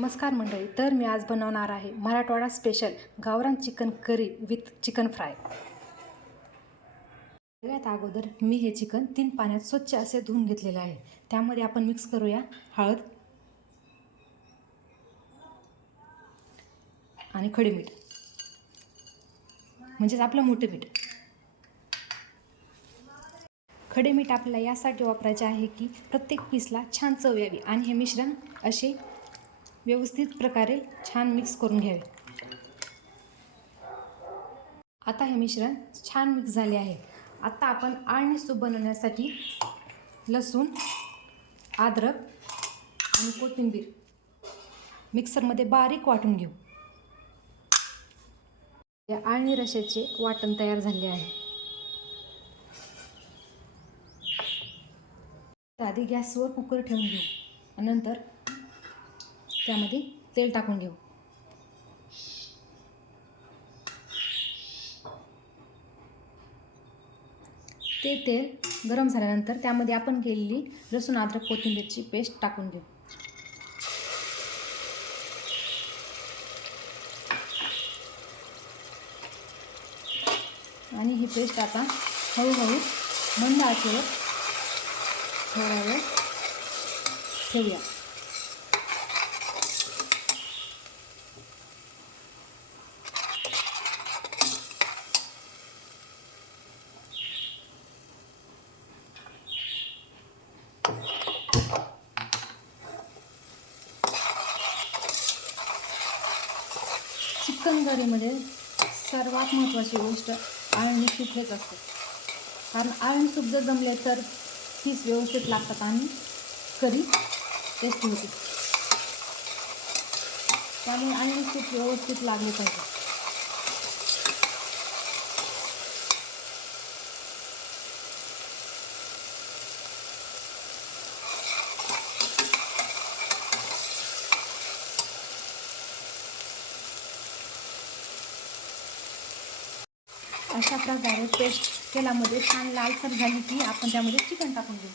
नमस्कार मंडळी. तर मी आज बनवणार आहे मराठवाडा स्पेशल गावरान chicken curry with chicken fry. सगळ्यात अगोदर मी हे चिकन 3 पाण्यात स्वच्छ असे धुवून घेतलेले आहे. त्यामध्ये आपण मिक्स करूया हळद आणि खडे मीठ, म्हणजेच आपलं मोठं मीठ. खडे मीठ आपल्याला यासाठी वापरायचे आहे की प्रत्येक पीसला छान चव यावी आणि हे मिश्रण असे व्यवस्थित प्रकारे छान मिक्स करून घ्यावे. आता हे मिश्रण छान मिक्स झाले आहे. आता आपण आळणी सूप बनवण्यासाठी लसूण, अद्रक आणि कोथिंबीर मिक्सरमध्ये बारीक वाटून घेऊ. या आळणी रश्याचे वाटण तयार झाले आहे. आधी गॅसवर कुकर ठेवून घेऊ आणि नंतर त्यामध्ये तेल टाकून घेऊ. ते तेल गरम झाल्यानंतर त्यामध्ये आपण केलेली लसूण, अद्रक, कोथिंबीरची पेस्ट टाकून घेऊ. आणि ही पेस्ट आता हळूहळू मंद आचेवर थोडा वेळ ठेवूया. चिकन करीमध्ये सर्वात महत्त्वाची गोष्ट आळणी सूप हेच असते. कारण आळणी सूप जर जमले तर पीस व्यवस्थित लागतात आणि करी टेस्टी होते. त्यामुळे आळणी सूप व्यवस्थित लागले पाहिजे. अशा प्रकारे पेस्ट तेलामध्ये छान लालसर झाली की आपण त्यामध्ये चिकन टाकून घेऊ.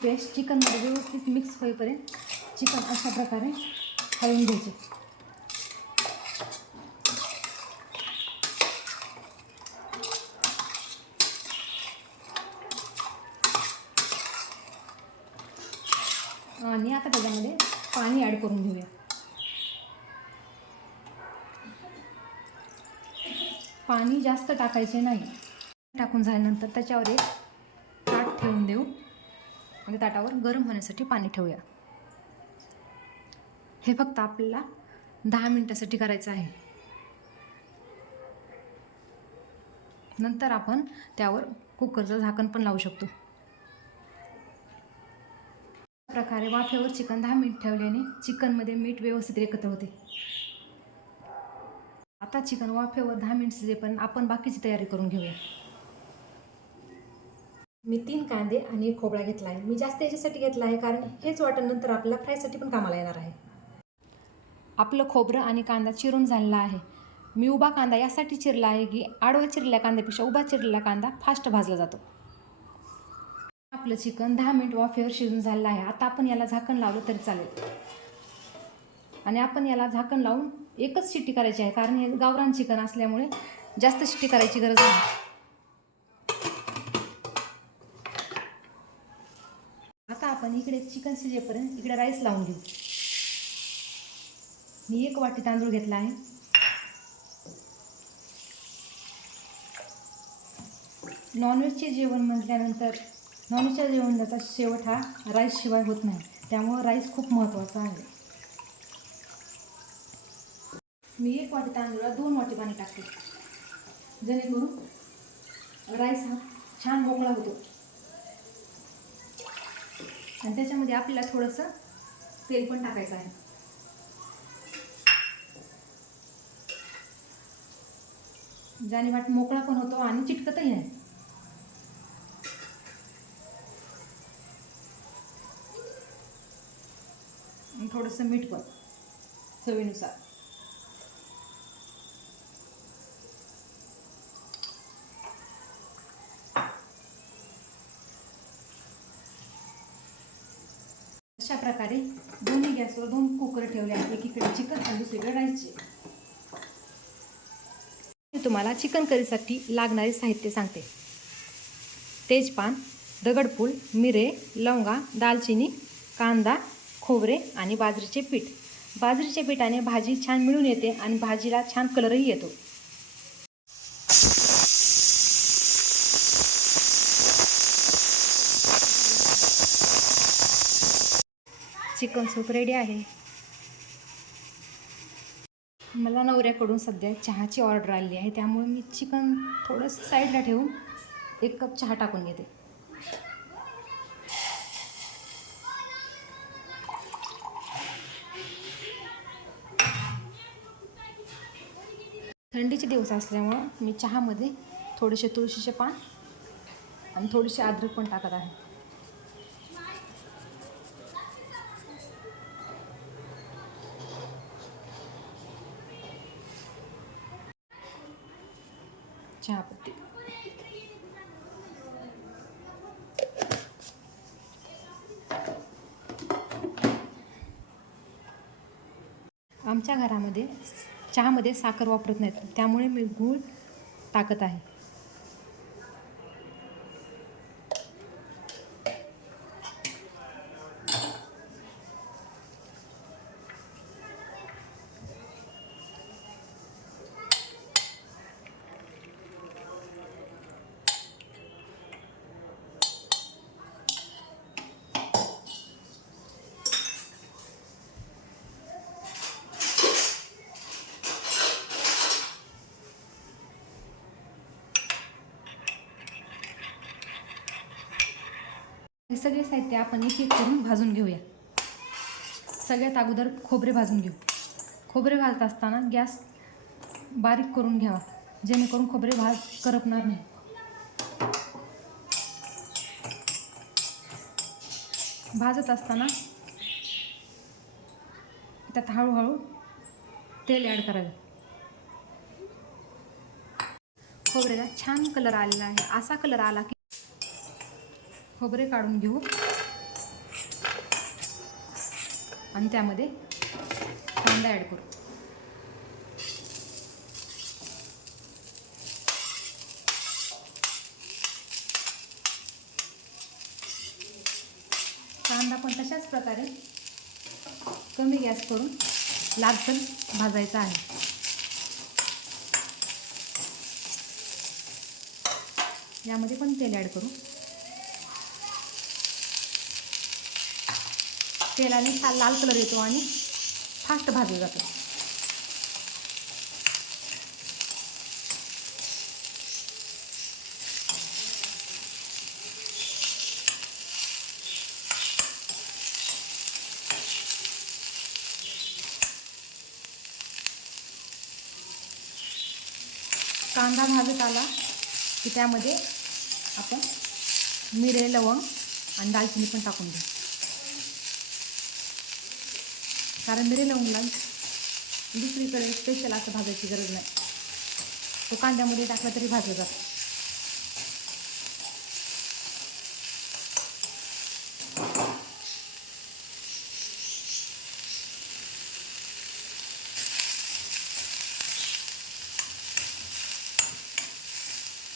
पेस्ट चिकनमध्ये व्यवस्थित मिक्स होईपर्यंत चिकन अशा प्रकारे हलवून घ्यायचे. आणि आता त्याच्यामध्ये पाणी ॲड करून घेऊया. पाणी जास्त टाकायचे नाही. टाकून झाल्यानंतर त्याच्यावर एक ताट ठेवून देऊ आणि ताटावर गरम होण्यासाठी पाणी ठेवूया. हे फक्त आपल्याला 10 मिनिटासाठी करायचं आहे. नंतर आपण त्यावर कुकरचं झाकण पण लावू शकतो. प्रकारे वाफेवर चिकन 10 मिनिट ठेवल्याने चिकनमध्ये मीठ व्यवस्थित एकत्र होते. आता चिकन वाफेवर 10 मिनिट शिजेपर्यंत आपण बाकीची तयारी करून घेऊया. मी 3 कांदे आणि 1 खोबरा घेतला आहे. मी जास्त याच्यासाठी घेतला आहे कारण हेच वाटण नंतर आपल्याला फ्रायसाठी पण कामाला येणार आहे. आपलं खोबरं आणि कांदा चिरून झालेला आहे. मी उभा कांदा यासाठी चिरला आहे की आडवा चिरलेल्या कांद्यापेक्षा उभा चिरलेला कांदा फास्ट भाजला जातो. आपलं चिकन 10 मिनिट वाफेवर शिजून झालेलं आहे. आता आपण याला झाकण लावलं तरी चालेल. आणि आपण याला झाकण लावून एकच शिट्टी करायची आहे कारण हे गावरान चिकन असल्यामुळे जास्त शिट्टी करायची गरज नाही. आता आपण इकडे चिकन शिजेपर्यंत इकडे राईस लावून घेऊ. मी 1 वाटी तांदूळ घेतला आहे. नॉनव्हेजचे जेवण म्हटल्यानंतर नॉनव्हेजच्या जेवणाचा शेवट हा राईसशिवाय होत नाही. त्यामुळं राईस खूप महत्त्वाचा आहे. मी 1 वाटी तांदूळात 2 वाटी पाणी टाकते जेणेकरून राईस हा छान मोकळा होतो. आणि त्याच्यामध्ये आपल्याला थोडंसं तेल पण टाकायचं आहे. ज्याने वाट मोकळा पण होतो आणि चिटकतही नाही. थोडंसं मीठ पण चवीनुसार. अशा प्रकारे दोन्ही गॅसवर 2 कुकर ठेवले आहेत. एकीकडे चिकन आणि दुसरीकडे राईसचे. मी तुम्हाला चिकन करीसाठी लागणारे साहित्य सांगते. तेजपान, दगडफूल, मिरे, लवंगा, दालचिनी, कांदा, खोबरे आणि बाजरीचे पीठ. बाजरीच्या पिठाने भाजी छान मिळून येते आणि भाजीला छान कलरही येतो. चिकन सूप रेडी आहे. मला नवऱ्याकडून सध्या चहाची ऑर्डर आली आहे, त्यामुळे मी चिकन थोडंसं साईडला ठेवून 1 कप चहा टाकून घेते. थंडीचे दिवस असल्यामुळं मी चहामध्ये थोडेसे तुळशीचे पान आणि थोडीशी अद्रक पण टाकत आहे. चहापत्ती. आमच्या घरामध्ये चहामध्ये साखर वापरत नाहीत, त्यामुळे मी गूळ टाकत आहे. हे सगळे साहित्य आपण एक एक करून भाजून घेऊया. सगळ्यात अगोदर खोबरे भाजून घेऊ. खोबरे भाजत असताना गॅस बारीक करून घ्यावा, जेणेकरून खोबरे करपणार नाही. भाजत असताना त्यात हळूहळू तेल ॲड करावे. खोबऱ्याला छान कलर आलेला आहे. असा कलर आला की खोबरे काढून घेऊ आणि त्यामध्ये कांदा ॲड करू. कांदा पण तशाच प्रकारे कमी गॅस करून लालसर भाजायचा आहे. यामध्ये पण तेल ॲड करू. तेलाने लाल कलर येतो आणि फास्ट भाजलं जातं. कांदा भाजत आला की त्यामध्ये आपण मिरे, लवंग आणि दालचिनी पण टाकून घेऊ. कारण मिरे लवंगला दुसरीकडे स्पेशल असं भाजायची गरज नाही, तो कांद्यामध्ये टाकला तरी भाजलं जातं.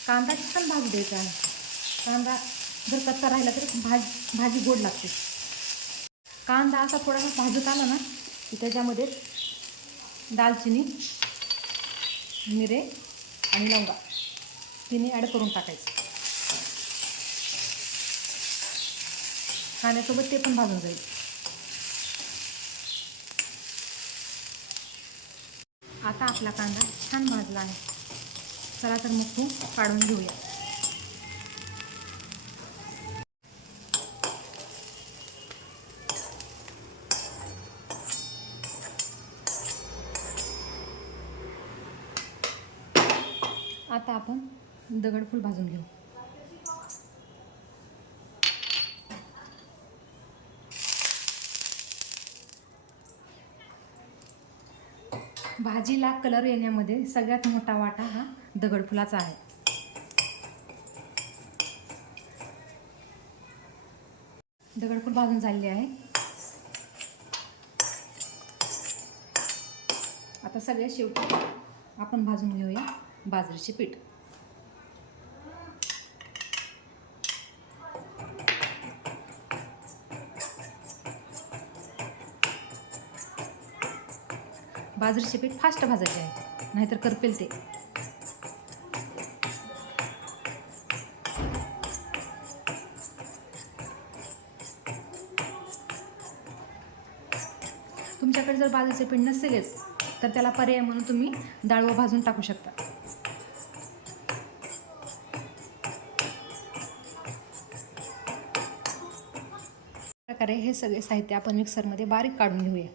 कांदा छान भाजू द्यायचा आहे. कांदा जर कच्चा राहिला तर भाजी गोड लागते. कांदा असा थोडासा भाजत आला ना की त्याच्यामध्ये दालचिनी, मिरे आणि लवंगा तिन्ही ॲड करून टाकायचं. कांद्यासोबत ते पण भाजून जाईल. आता आपला कांदा छान भाजला आहे. चला तर मग तूप काढून घेऊया. आता आपण दगडफूल भाजून घेऊ. भाजीला कलर येण्यामध्ये सगळ्यात मोठा वाटा हा दगडफुलाचा आहे. दगडफूल भाजून झालेले आहे. आता सगळ्यात शेवटी आपण भाजून घेऊया बाजरीचे पीठ. बाजरीचे पीठ फास्ट भाजायचे आहे, नाहीतर करपेल ते. तुमच्याकडे जर बाजरीचे पीठ नसेलच तर त्याला पर्याय म्हणून तुम्ही डाळ भाजून टाकू शकता. प्रकारे हे सगळे साहित्य आपण मिक्सरमध्ये बारीक काढून घेऊया.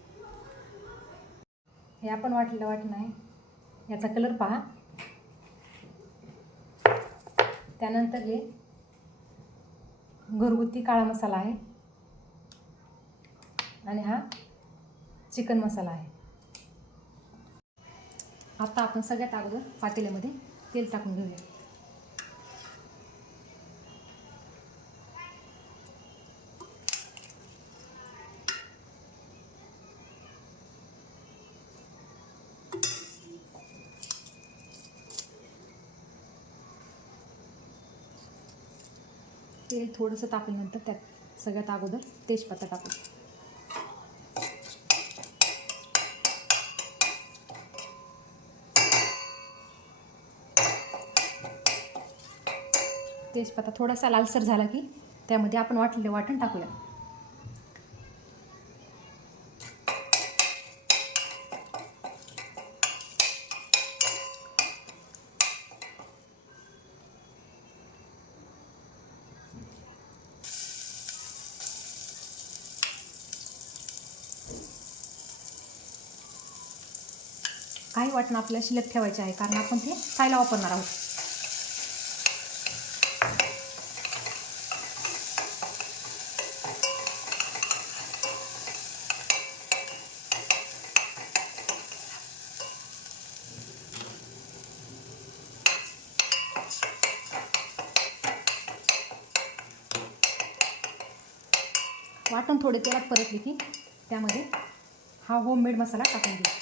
हे आपण वाटलेलं वाटण आहे, याचा कलर पहा. त्यानंतर हे घरगुती काळा मसाला आहे आणि हा चिकन मसाला आहे. आता आपण सगळ्यात अगोदर पातेल्यामध्ये तेल टाकून घेऊया. तेल थोडंसं तापल्यानंतर त्यात सगळ्यात अगोदर तेजपत्ता टाकू. तेजपत्ता थोडासा लालसर झाला की त्यामध्ये आपण वाटलेले वाटण टाकूया. काही वाटण आपल्याला शिल्लक ठेवायचे आहे, कारण आपण ते खायला वापरणार आहोत. वाटण थोडे तेलात परतले की त्यामध्ये हा होममेड मसाला टाकून घेऊ.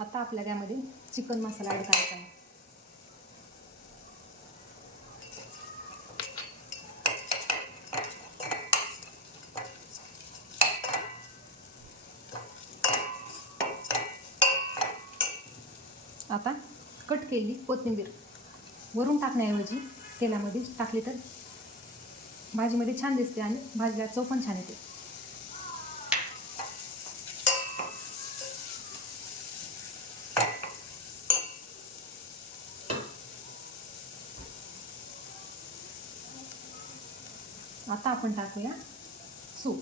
आता आपल्या त्यामध्ये चिकन मसाला ॲड करायचा आहे. आता कट केलेली कोथिंबीर वरून टाकण्याऐवजी तेलामध्ये टाकली तर भाजीमध्ये छान दिसते आणि भाजीला चव पण छान येते. आता आपण टाकूया सूप.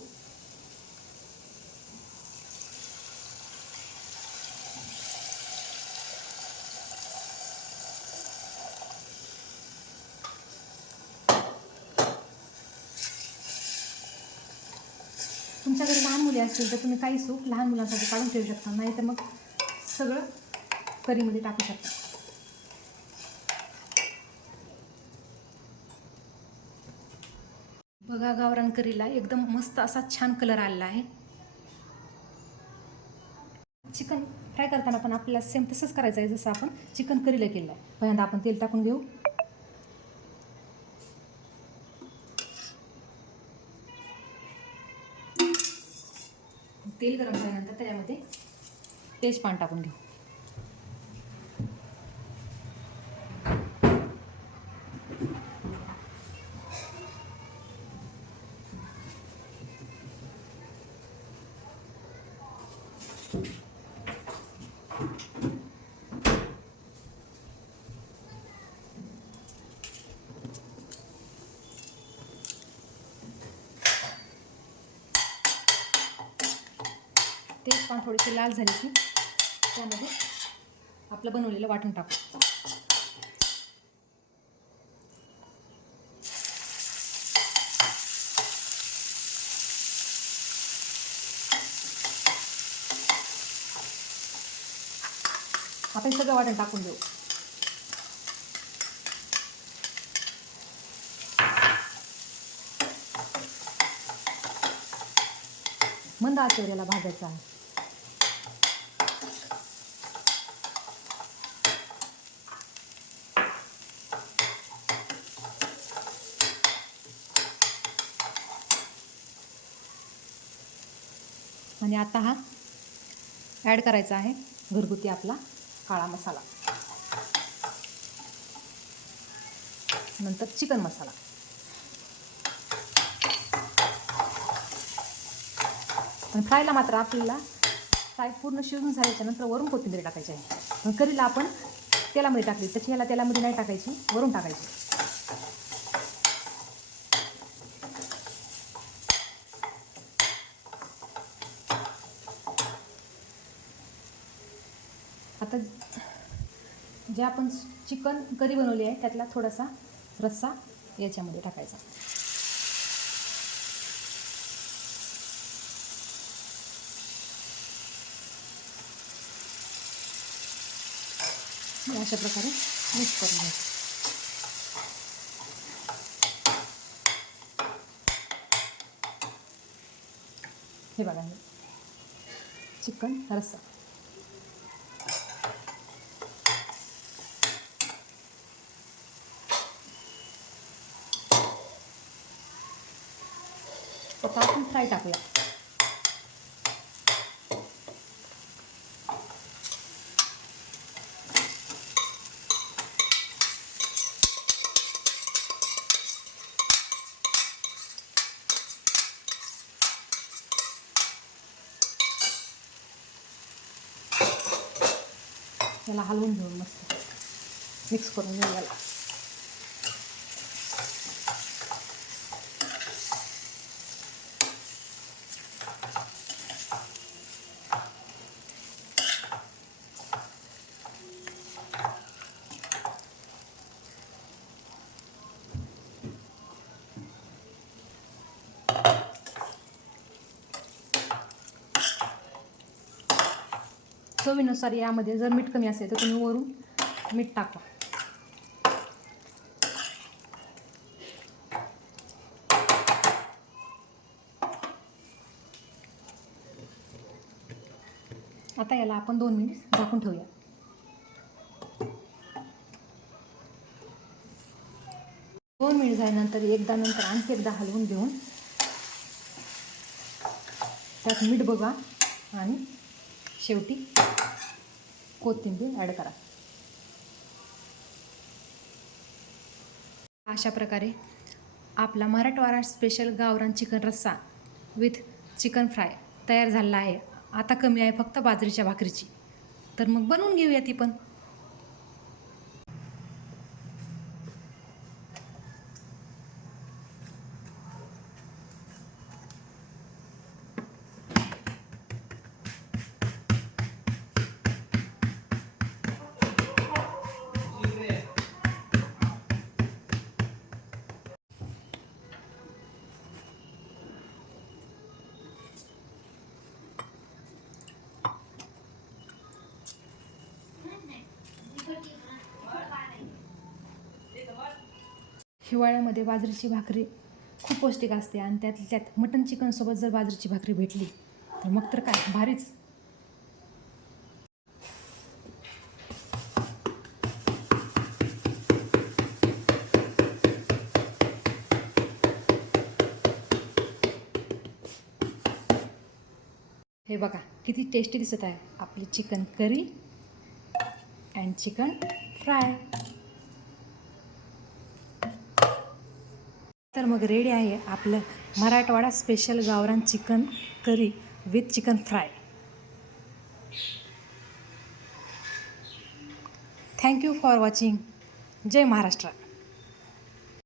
तुमच्याकडे लहान मुले असतील तर तुम्ही काही सूप लहान मुलांसाठी काढून ठेवू शकता, नाही तर मग सगळं कढीमध्ये टाकू शकता. बघा, गावरान करीला एकदम मस्त असा छान कलर आलेला आहे. चिकन फ्राय करताना पण आपल्याला सेम तसंच करायचं आहे जसं आपण चिकन करीला केलं आहे. पहिल्यांदा आपण तेल टाकून घेऊ. तेल गरम झाल्यानंतर त्याच्यामध्ये तेजपान टाकून घेऊ. तेच पण थोडीशी लाल झाली की त्यामध्ये आपलं बनवलेलं वाटण टाकू. आपण सगळं वाटण टाकून देऊ. मंद आचेवर याला भाजायचं आहे. आणि आता हा ॲड करायचा आहे घरगुती आपला काळा मसाला, नंतर चिकन मसाला. आणि फ्रायला मात्र आपल्याला फ्राय पूर्ण शिजून झाल्याच्या नंतर वरून कोथिंबीर टाकायची आहे. पण करीला आपण तेलामध्ये टाकली, त्याची ह्याला तेलामध्ये नाही टाकायची, वरून टाकायची. आता जे आपण चिकन करी बनवली आहे त्यातला थोडासा रस्सा याच्यामध्ये टाकायचा. अशा प्रकारे मिक्स करून घ्यायचं. हे बघा, हे चिकन रस्सा. आता आपण फ्राय टाकूया. याला हलवून घेऊन मस्त मिक्स करून घेऊ याला. चवीनुसार यामध्ये जर मीठ कमी असेल तर तुम्ही वरून मीठ टाका. आता याला आपण 2 मिनिट झाकून ठेवूया. दोन मिनिट झाल्यानंतर नंतर आणखी एकदा हलवून घेऊन त्यात मीठ बघा आणि शेवटी कोथिंबीर ॲड करा. अशा प्रकारे आपला मराठवाडा स्पेशल गावरान चिकन रस्सा विथ चिकन फ्राय तयार झालेला आहे. आता कमी आहे फक्त बाजरीच्या भाकरीची. तर मग बनवून घेऊया ती पण. हिवाळ्यामध्ये बाजरीची भाकरी खूप पौष्टिक असते आणि त्यात मटन चिकनसोबत जर बाजरीची भाकरी भेटली तर मग तर काय भारीच. हे बघा किती टेस्टी दिसत आहे आपली chicken curry and chicken fry. तर मग रेडी आहे आपलं मराठवाडा स्पेशल गावरान chicken curry with chicken fry. Thank you for watching. जय महाराष्ट्र.